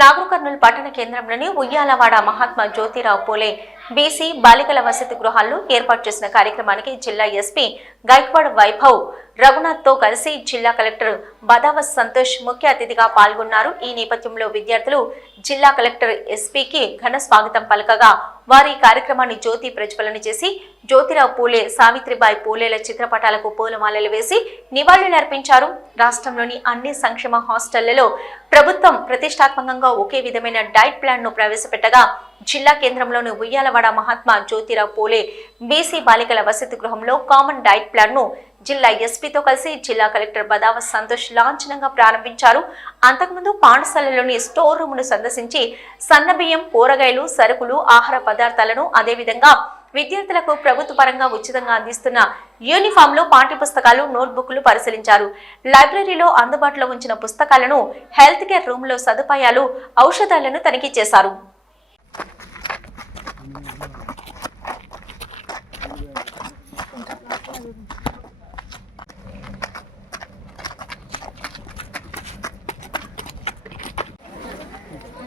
నాగర్ కర్నూలు పట్టణ కేంద్రంలోని ఉయ్యాలవాడ మహాత్మా జ్యోతిరావు పూలే బీసీ బాలికల వసతి గృహాల్లో ఏర్పాటు చేసిన కార్యక్రమానికి జిల్లా ఎస్పీ గైక్వాడ్ వైభవ్ రఘునాథ్ తో కలిసి జిల్లా కలెక్టర్ బదావత్ సంతోష్ ముఖ్య అతిథిగా పాల్గొన్నారు. ఈ నేపథ్యంలో విద్యార్థులు జిల్లా కలెక్టర్ ఎస్పీకి ఘన స్వాగతం పలకగా వారి కార్యక్రమాన్ని జ్యోతి ప్రజ్వలన చేసి జ్యోతిరావు పూలే, సావిత్రిబాయి పూలేల చిత్రపటాలకు పూలమాలలు వేసి నివాళులర్పించారు. రాష్ట్రంలోని అన్ని సంక్షేమ హాస్టళ్లలో ప్రభుత్వం ప్రతిష్టాత్మకంగా ఒకే విధమైన డైట్ ప్లాన్ ను ప్రవేశపెట్టగా జిల్లా కేంద్రంలోని ఉయ్యాలవాడ మహాత్మా జ్యోతిరావు పూలే బీసీ బాలికల వసతి గృహంలో కామన్ డైట్ ప్లాన్ ను జిల్లా ఎస్పీతో కలిసి జిల్లా కలెక్టర్ బదావత్ సంతోష్ లాంఛనంగా ప్రారంభించారు. అంతకుముందు పాఠశాలలోని స్టోర్ రూమ్ ను సందర్శించి సన్నబియ్యం, కూరగాయలు, సరుకులు, ఆహార పదార్థాలను అదేవిధంగా విద్యార్థులకు ప్రభుత్వ పరంగా ఉచితంగా అందిస్తున్న యూనిఫామ్లు, పాఠ్యపుస్తకాలు, నోట్బుక్లు పరిశీలించారు. లైబ్రరీలో అందుబాటులో ఉంచిన పుస్తకాలను, హెల్త్ కేర్ రూమ్ లో సదుపాయాలు, ఔషధాలను తనిఖీ చేశారు.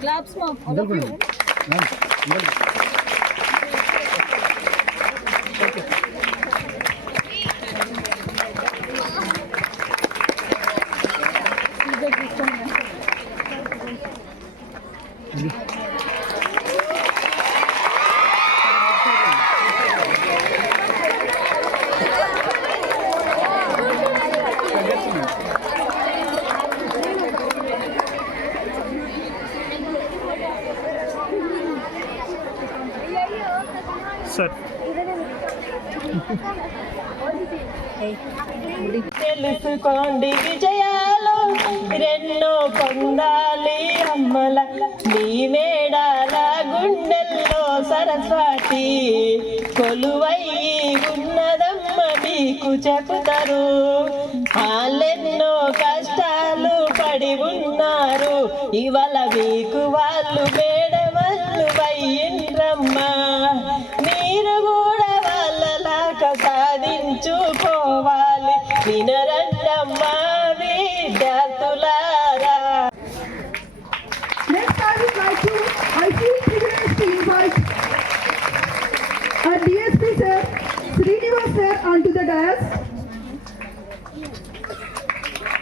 Claps, mom. All of you. తెలుసుకోండి విజయాలు రెన్నో పొందాలి అమ్మల మీ మేడాల గుండెల్లో సరస్వతి కొలువయ్యి ఉన్నదమ్మ మీకు చెబుతారు. వాళ్ళెన్నో కష్టాలు పడి ఉన్నారు, ఇవాళ మీకు వాళ్ళు మేడవళ్ళు వయ్యిండ్రమ్మా. మీరు కూడా వాళ్ళలాగా సాధించుకోవాలి, వినరండమ్మా విద్యార్థులారా. Our DSP sir, Srinivas sir, onto the dais.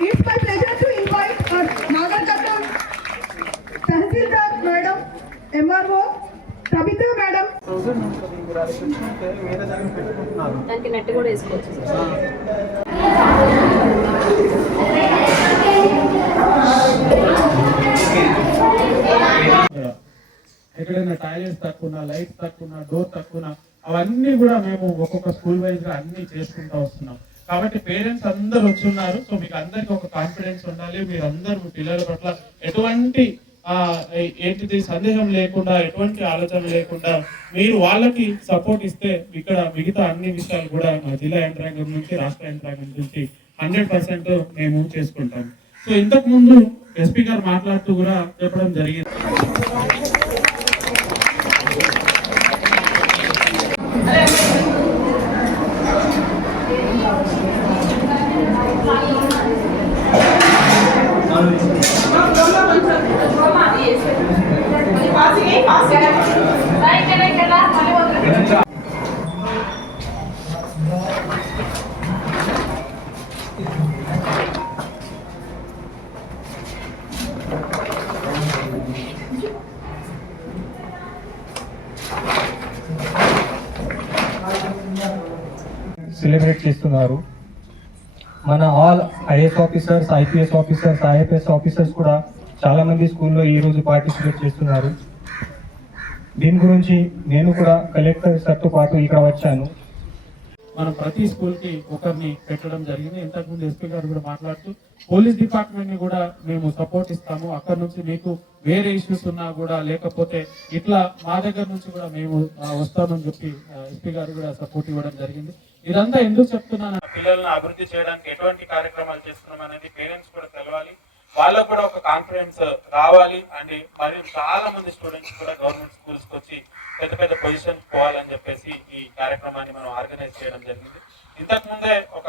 It's my pleasure to invite our Nagar Karnool Tahsildar Madam, MRO, Tabitha Madam. దానికి నెట్ కూడా వేసుకోవచ్చు. ఎక్కడైనా టాయిలెట్స్ తక్కువ, లైట్స్ తక్కువ, డోర్ తక్కువ, అవన్నీ కూడా మేము ఒక్కొక్క స్కూల్ వైజ్ గా అన్ని చేసుకుంటూ వస్తున్నాం. కాబట్టి పేరెంట్స్ అందరు వచ్చున్నారు. సో మీకు అందరికి ఒక కాన్ఫిడెన్స్ ఉండాలి. మీరు అందరూ పిల్లల పట్ల ఎటువంటి ఏంటిది సందేహం లేకుండా, ఎటువంటి ఆలోచన లేకుండా మీరు వాళ్ళకి సపోర్ట్ ఇస్తే ఇక్కడ మిగతా అన్ని విషయాలు కూడా జిల్లా యంత్రాంగం నుంచి, రాష్ట్ర యంత్రాంగం నుంచి 100% మేము చేసుకుంటాం. సో ఇంతకు ముందు ఎస్పీ గారు మాట్లాడుతూ కూడా చెప్పడం జరిగింది. సెలబ్రేట్ చేస్తున్నారు. మన all IAS officers, IPS officers, IFS officers కూడా చాలా మంది స్కూల్లో ఈ రోజు పార్టిసిపేట్ చేస్తున్నారు. దీని గురించి నేను కూడా కలెక్టర్ సార్తో పాటు ఇక్కడ వచ్చాను. మనం ప్రతి స్కూల్ కి ఒకరిని పెట్టడం జరిగింది. ఇంతకుముందు ఎస్పీ గారు కూడా మాట్లాడుతూ పోలీస్ డిపార్ట్మెంట్ ని కూడా మేము సపోర్ట్ ఇస్తాము. అక్కడ నుంచి మీకు వేరే ఇష్యూస్ ఉన్నా కూడా, లేకపోతే ఇట్లా మా దగ్గర నుంచి కూడా మేము వస్తామని చెప్పి ఎస్పీ గారు కూడా సపోర్ట్ ఇవ్వడం జరిగింది. ఇదంతా ఎందుకు చెప్తున్నాను, పిల్లలను అభివృద్ధి చేయడానికి ఎటువంటి కార్యక్రమాలు చేస్తున్నాం అనేది పేరెంట్స్ కూడా తెలవాలి, వాళ్ళకు కూడా ఒక కాన్ఫిడెన్స్ రావాలి. అండ్ మరియు చాలా మంది స్టూడెంట్స్ కూడా గవర్నమెంట్ స్కూల్స్ కి వచ్చి పెద్ద పెద్ద పొజిషన్ పోవాలని చెప్పేసి ఈ కార్యక్రమాన్ని మనం ఆర్గనైజ్ చేయడం జరిగింది. ఇంతకు ముందే ఒక